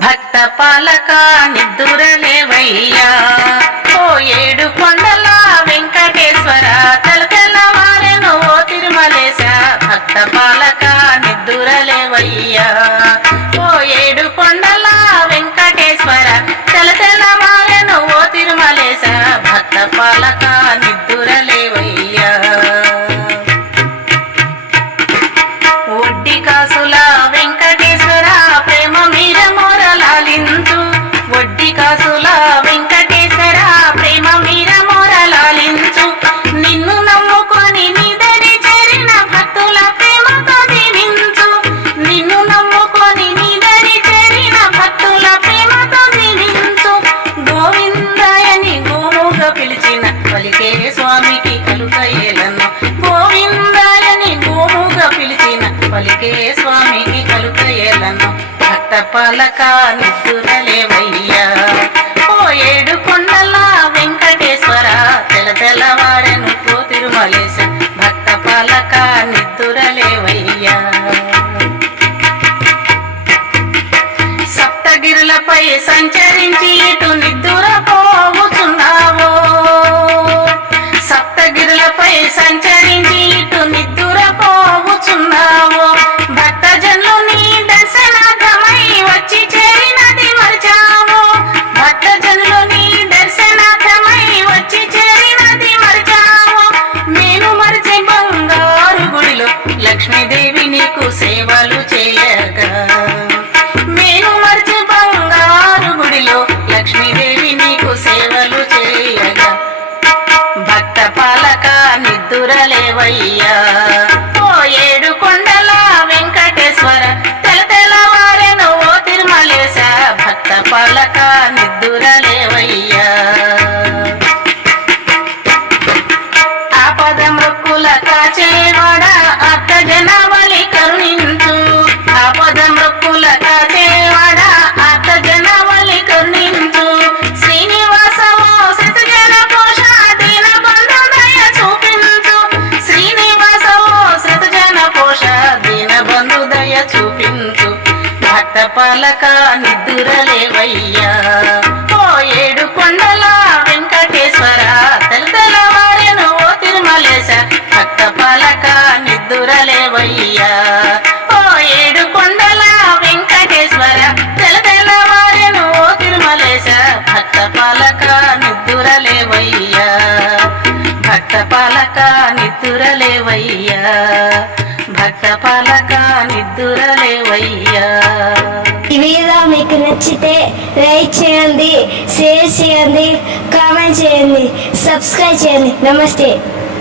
భక్త పాలక నిద్దురలేవయ్యా భక్త నిద్దురలేవయ్యా ఓ ఏడు కొండల వెంకటేశ్వర తెల తెల్లవారెను పో తిరుమలేశ భక్త పాలక నిద్దురలేవయ్యా. సప్తగిరులపై సంచరించి లక్ష్మీదేవి నీకు సేవలు చేయగా మేము మర్చి బంగారు గుడిలో లక్ష్మీదేవి నీకు సేవలు చేయగా భక్త పాలక నిద్దురలేవయ్యా. ఓ ఏడు కొండల వెంకటేశ్వర తెల తెల్లవారెను ఓ తిరుమలేశ భక్త పాలక నిద్దురలేవయ్యా. అర్థ కరుణించు. ఆపద మృక్కుల కాచేవాడ అర్థ జనావళి కరుణించు. శ్రీనివాసవో శతజన పోష దీన బంధుదయ చూపించు. శ్రీనివాసవో పోష దీన చూపించు. భక్త పాలక నిద్దురలేవయ్యా. నిద్దురలేవయ్యా భక్త పాలక నిద్దురలేవయ్యా. భక్త పాలక నిద్దురలేవయ్యా. ఈ వీడియో మీకు నచ్చితే లైక్ చేయండి షేర్ చేయండి కామెంట్ చేయండి సబ్స్క్రైబ్ చేయండి. నమస్తే.